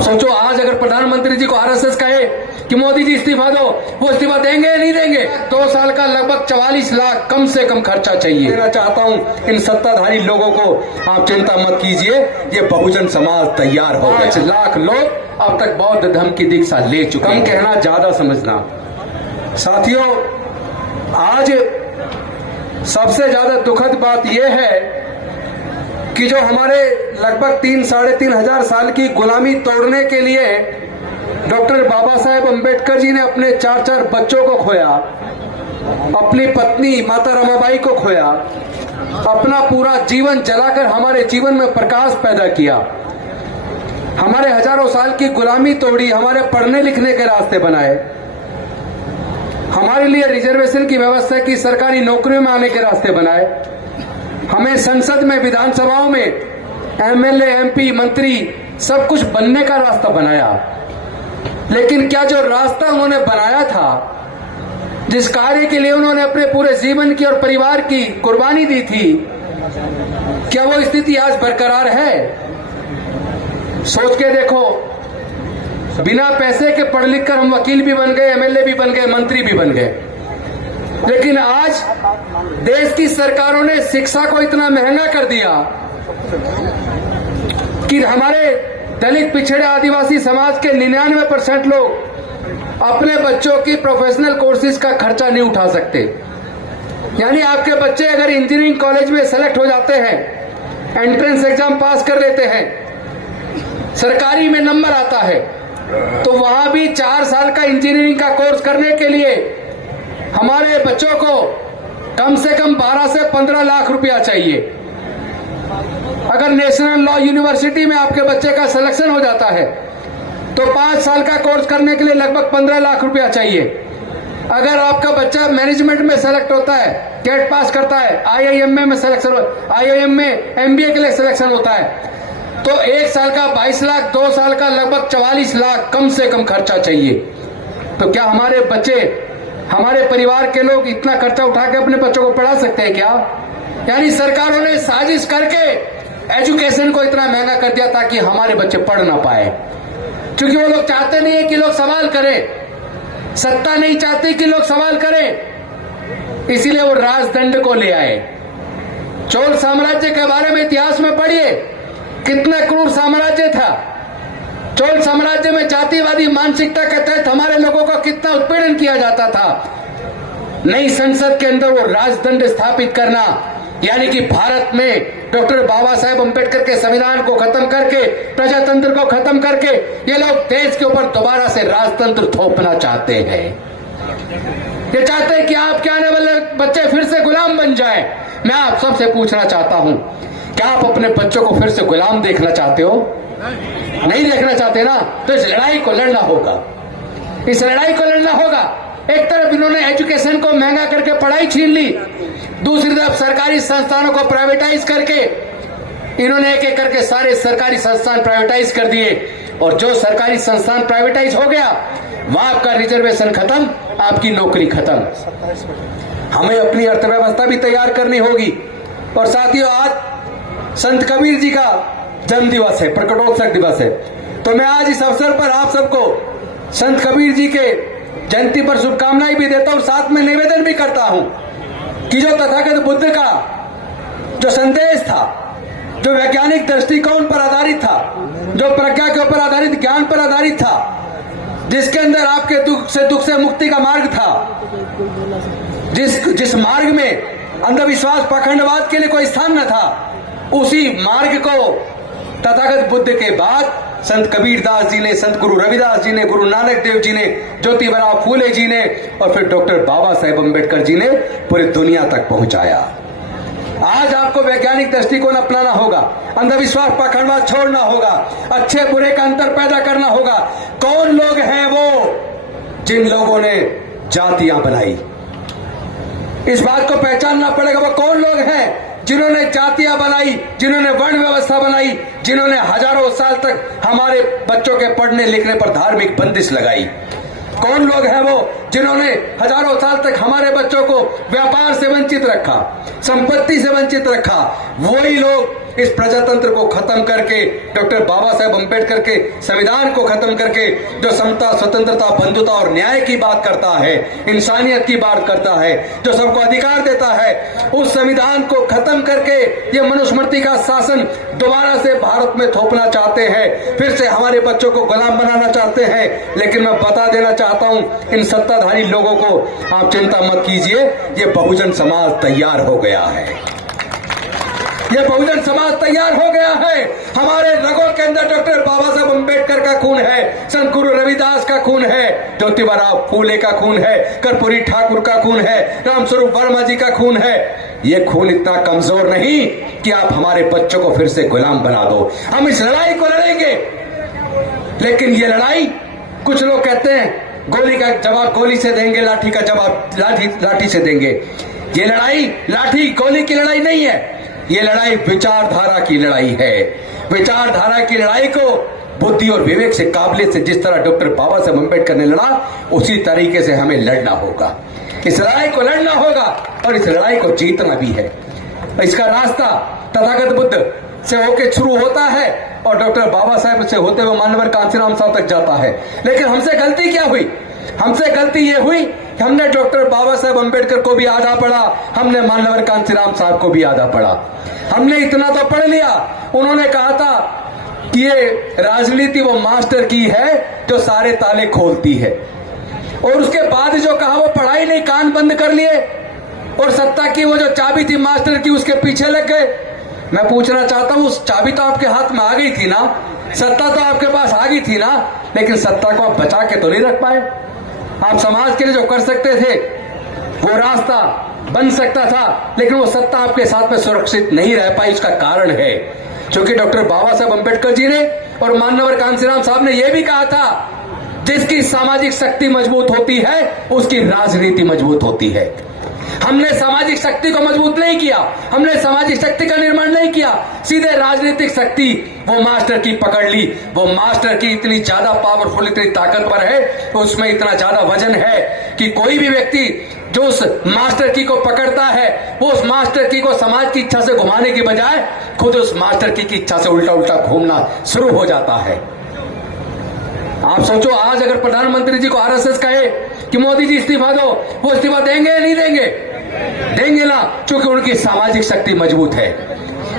अब सोचो, आज अगर प्रधानमंत्री जी को आरएसएस कहे कि मोदी जी इस्तीफा दो, वो इस्तीफा देंगे या नहीं देंगे? 2 साल का लगभग 44 लाख कम से कम खर्चा चाहिए। मैं चाहता हूं इन सत्ताधारी लोगों को आप चिंता मत कीजिए, ये बहुजन समाज तैयार हो गया। 5 लाख लोग अब तक बौद्ध धर्म की दीक्षा ले चुके हैं। कम कहना ज्यादा समझना। साथियों, आज सबसे ज्यादा दुखद बात यह है कि जो हमारे लगभग 3-3.5 हजार साल की गुलामी तोड़ने के लिए डॉक्टर बाबा साहेब अम्बेडकर जी ने अपने 4 बच्चों को खोया, अपनी पत्नी माता रमाबाई को खोया, अपना पूरा जीवन जलाकर हमारे जीवन में प्रकाश पैदा किया, हमारे हजारों साल की गुलामी तोड़ी, हमारे पढ़ने लिखने के रास्ते बनाए, हमारे लिए रिजर्वेशन की व्यवस्था की, सरकारी नौकरियों में आने के रास्ते बनाए, हमें संसद में, विधानसभाओं में एमएलए, एमपी, मंत्री सब कुछ बनने का रास्ता बनाया। लेकिन क्या जो रास्ता उन्होंने बनाया था, जिस कार्य के लिए उन्होंने अपने पूरे जीवन की और परिवार की कुर्बानी दी थी, क्या वो स्थिति आज बरकरार है? सोच के देखो, बिना पैसे के पढ़ लिख कर हम वकील भी बन गए, एमएलए भी बन गए, मंत्री भी बन गए। लेकिन आज देश की सरकारों ने शिक्षा को इतना महंगा कर दिया कि हमारे दलित, पिछड़े, आदिवासी समाज के 99% लोग अपने बच्चों की प्रोफेशनल कोर्सेज का खर्चा नहीं उठा सकते। यानी आपके बच्चे अगर इंजीनियरिंग कॉलेज में सेलेक्ट हो जाते हैं, एंट्रेंस एग्जाम पास कर लेते हैं, सरकारी में नंबर आता है, तो वहां भी 4 साल का इंजीनियरिंग का कोर्स करने के लिए हमारे बच्चों को कम से कम 12 से 15 लाख रुपया चाहिए। अगर नेशनल लॉ यूनिवर्सिटी में आपके बच्चे का सिलेक्शन हो जाता है तो 5 साल का कोर्स करने के लिए लगभग 15 लाख रुपया चाहिए। अगर आपका बच्चा मैनेजमेंट में सेलेक्ट होता है, गेट पास करता है, आईआईएम में सिलेक्शन, आईआईएम में एमबीए के लिए सिलेक्शन होता है, तो 1 साल का 22 लाख, 2 साल का लगभग 44 लाख कम से कम खर्चा चाहिए। तो क्या हमारे बच्चे, हमारे परिवार के लोग इतना खर्चा उठा के अपने बच्चों को पढ़ा सकते हैं क्या? यानी सरकारों ने साजिश करके एजुकेशन को इतना महंगा कर दिया ताकि हमारे बच्चे पढ़ ना पाए, क्योंकि वो लोग चाहते नहीं है कि लोग सवाल करें, सत्ता नहीं चाहती कि लोग सवाल करें, इसीलिए वो राजदंड को ले आए। चोल साम्राज्य के बारे में इतिहास में पढ़िए, कितना क्रूर साम्राज्य था। चोल साम्राज्य में जातिवादी मानसिकता के तहत हमारे लोगों का कितना उत्पीड़न किया जाता था। नई संसद के अंदर वो राजदंड स्थापित करना, यानी कि भारत में डॉक्टर बाबा साहेब अम्बेडकर के संविधान को खत्म करके, प्रजातंत्र को खत्म करके, ये लोग देश के ऊपर दोबारा से राजतंत्र थोपना चाहते हैं। ये चाहते हैं कि आपके आने वाले बच्चे फिर से गुलाम बन जाएं। मैं आप सबसे पूछना चाहता हूं, क्या आप अपने बच्चों को फिर से गुलाम देखना चाहते हो? नहीं देखना चाहते ना, तो इस लड़ाई को लड़ना होगा, इस लड़ाई को लड़ना होगा। एक तरफ इन्होंने एजुकेशन को महंगा करके पढ़ाई छीन ली, दूसरी तरफ सरकारी संस्थानों को प्राइवेटाइज करके इन्होंने एक एक करके सारे सरकारी संस्थान प्राइवेटाइज कर दिए, और जो सरकारी संस्थान प्राइवेटाइज हो गया वहां आपका रिजर्वेशन खत्म, आपकी नौकरी खत्म। हमें अपनी अर्थव्यवस्था भी तैयार करनी होगी। और साथियों, आज संत कबीर जी का जन्म दिवस है, प्रकटोत्सव दिवस है, तो मैं आज इस अवसर पर आप सबको संत कबीर जी के जयंती पर शुभकामनाएं भी देता हूं, साथ में निवेदन भी करता हूं कि जो तथागत बुद्ध का जो संदेश था, जो वैज्ञानिक दृष्टिकोण पर आधारित था, जो प्रज्ञा के ऊपर आधारित, ज्ञान पर आधारित था, जिसके अंदर आपके दुख से मुक्ति का मार्ग था, जिस मार्ग में अंधविश्वास, पाखंडवाद के लिए कोई स्थान न था, उसी मार्ग को तथागत बुद्ध के बाद संत कबीर दास जी ने, संत गुरु रविदास जी ने, गुरु नानक देव जी ने, ज्योतिबा फूले जी ने, और फिर डॉक्टर बाबा साहेब अम्बेडकर जी ने पूरी दुनिया तक पहुंचाया। आज आपको वैज्ञानिक दृष्टिकोण अपनाना होगा, अंधविश्वास, पाखंडवाद छोड़ना होगा, अच्छे बुरे का अंतर पैदा करना होगा। कौन लोग हैं वो जिन लोगों ने जातियां बनाई? इस बात को पहचानना पड़ेगा। वो कौन लोग हैं जिन्होंने जातियां बनाई, जिन्होंने वर्ण व्यवस्था बनाई, जिन्होंने हजारों साल तक हमारे बच्चों के पढ़ने लिखने पर धार्मिक बंदिश लगाई? कौन लोग हैं वो जिन्होंने हजारों साल तक हमारे बच्चों को व्यापार से वंचित रखा, संपत्ति से वंचित रखा? वही लोग इस प्रजातंत्र को खत्म करके, डॉक्टर बाबा साहेब अम्बेडकर के संविधान को खत्म करके, जो समता, स्वतंत्रता, बंधुता और न्याय की बात करता है, इंसानियत की बात करता है, जो सबको अधिकार देता है, उस संविधान को खत्म करके ये मनुस्मृति का शासन दोबारा से भारत में थोपना चाहते हैं, फिर से हमारे बच्चों को गुलाम बनाना चाहते हैं। लेकिन मैं बता देना चाहता हूं इन सत्ताधारी लोगों को, आप चिंता मत कीजिए, ये बहुजन समाज तैयार हो गया है। ये बहुजन समाज तैयार हो गया है। हमारे रगों के अंदर डॉक्टर बाबा साहब अम्बेडकर का खून है, संत गुरु रविदास का खून है, ज्योतिबा राव फूले का खून है, कर्पूरी ठाकुर का खून है, रामस्वरूप वर्मा जी का खून है। ये खून इतना कमजोर नहीं कि आप हमारे बच्चों को फिर से गुलाम बना दो। हम इस लड़ाई को लड़ेंगे, लेकिन ये लड़ाई, कुछ लोग कहते हैं गोली का जवाब गोली से देंगे, लाठी का जवाब लाठी से देंगे। ये लड़ाई लाठी गोली की लड़ाई नहीं है, ये लड़ाई विचारधारा की लड़ाई है। विचारधारा की लड़ाई को बुद्धि और विवेक से, काबिलियत से, जिस तरह डॉक्टर बाबा साहब अम्बेडकर ने लड़ा, उसी तरीके से हमें लड़ना होगा। इस लड़ाई को लड़ना होगा और इस लड़ाई को जीतना भी है। इसका रास्ता तथागत बुद्ध से होकर शुरू होता है और डॉक्टर बाबा साहब से होते हुए मानवर कांशीराम साहब तक जाता है। लेकिन हमसे गलती क्या हुई? हमसे गलती ये हुई कि हमने डॉक्टर बाबा साहब अम्बेडकर को भी आधा पढ़ा, हमने मानवर कांशीराम साहब को भी आधा पढ़ा। हमने इतना तो पढ़ लिया, उन्होंने कहा था कि ये राजनीति वो मास्टर की है जो सारे ताले खोलती है, और उसके बाद जो कहा वो पढ़ाई नहीं, कान बंद कर लिए, और सत्ता की वो जो चाबी थी मास्टर की उसके पीछे लग गए। मैं पूछना चाहता हूं, उस चाबी तो आपके हाथ में आ गई थी ना, सत्ता तो आपके पास आ गई थी ना, लेकिन सत्ता को आप बचा के तो नहीं रख पाए। आप समाज के लिए जो कर सकते थे वो रास्ता बन सकता था, लेकिन वो सत्ता आपके साथ में सुरक्षित नहीं रह पाई। उसका कारण है क्योंकि डॉक्टर बाबा साहब अम्बेडकर जी ने और मानवर कांशीराम साहब ने यह भी कहा था, जिसकी सामाजिक शक्ति मजबूत होती है उसकी राजनीति मजबूत होती है। हमने सामाजिक शक्ति को मजबूत नहीं किया, हमने सामाजिक शक्ति का निर्माण नहीं किया, सीधे राजनीतिक शक्ति वो मास्टर की पकड़ ली। वो मास्टर की इतनी ज्यादा पावरफुल, इतनी ताकतवर है, उसमें इतना ज्यादा वजन है कि कोई भी व्यक्ति जो उस मास्टर की को पकड़ता है, वो उस मास्टर की को समाज की इच्छा से घुमाने की बजाय खुद उस मास्टर की इच्छा से उल्टा उल्टा घूमना शुरू हो जाता है। आप सोचो, आज अगर प्रधानमंत्री जी को आरएसएस कहे कि मोदी जी इस्तीफा दो, वो इस्तीफा देंगे या नहीं देंगे? देंगे ना, क्योंकि उनकी सामाजिक शक्ति मजबूत है।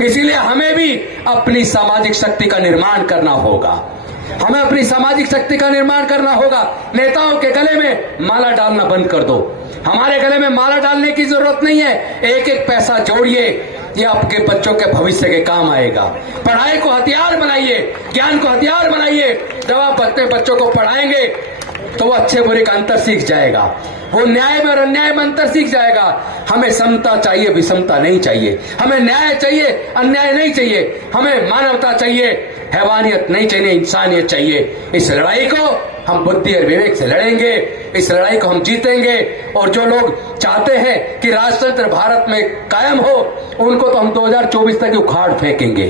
इसीलिए हमें भी अपनी सामाजिक शक्ति का निर्माण करना होगा। हमें अपनी सामाजिक शक्ति का निर्माण करना होगा। नेताओं के गले में माला डालना बंद कर दो। हमारे गले में माला डालने की जरूरत नहीं है। एक एक पैसा जोड़िए, ये आपके बच्चों के भविष्य के काम आएगा। पढ़ाई को हथियार बनाइए, ज्ञान को हथियार बनाइए। जब आप अपने बच्चों को पढ़ाएंगे तो वो अच्छे बुरे का अंतर सीख जाएगा, वो न्याय में और अन्याय में अंतर सीख जाएगा। हमें समता चाहिए, विषमता नहीं चाहिए। हमें न्याय चाहिए, अन्याय नहीं चाहिए। हमें मानवता चाहिए, हैवानियत नहीं चाहिए, इंसानियत चाहिए। इस लड़ाई को हम बुद्धि और विवेक से लड़ेंगे, इस लड़ाई को हम जीतेंगे। और जो लोग चाहते हैं कि राजतंत्र भारत में कायम हो, उनको तो हम 2024 तक उखाड़ फेंकेंगे।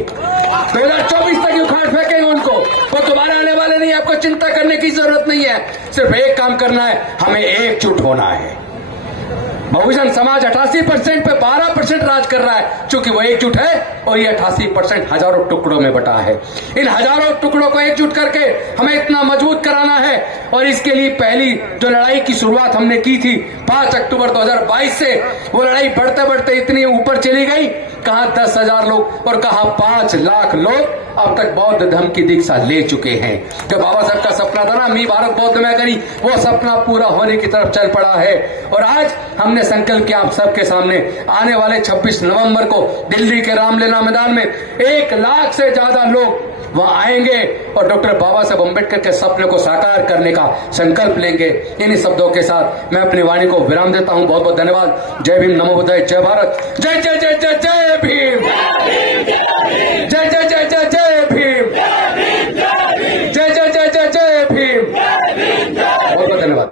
2024 तक उखाड़ फेंकेंगे उनको। वो दोबारा आने वाले नहीं, आपको चिंता करने की जरूरत नहीं है। सिर्फ एक काम करना है, हमें एकजुट होना है। बहुजन समाज 88% पे 12% राज कर रहा है, क्योंकि वो एकजुट है, और ये 88% हजारों टुकड़ों में बटा है। इन हजारों टुकड़ों को एकजुट करके हमें इतना मजबूत कराना है। और इसके लिए पहली जो लड़ाई की शुरुआत हमने की थी 5 अक्टूबर 2022 से, वो लड़ाई बढ़ते बढ़ते इतनी ऊपर चली गई, कहां 10,000 लोग और कहां 5 लाख लोग अब तक बौद्ध धर्म की दीक्षा ले चुके हैं। जो बाबा साहब का सपना था ना, मी भारत बौद्ध में करी, वो सपना पूरा होने की तरफ चल पड़ा है। और आज हमने संकल्प किया आप सबके सामने, आने वाले 26 नवंबर को दिल्ली के रामलीला मैदान में 1 लाख से ज्यादा लोग वहां आएंगे और डॉक्टर बाबा साहब अम्बेडकर के सपने को साकार करने का संकल्प लेंगे। इन्हीं शब्दों के साथ मैं अपनी वाणी को विराम देता हूं। बहुत बहुत धन्यवाद। जय भीम, नमो बुद्धाय, जय भारत, जय जय जय जय जय भीम।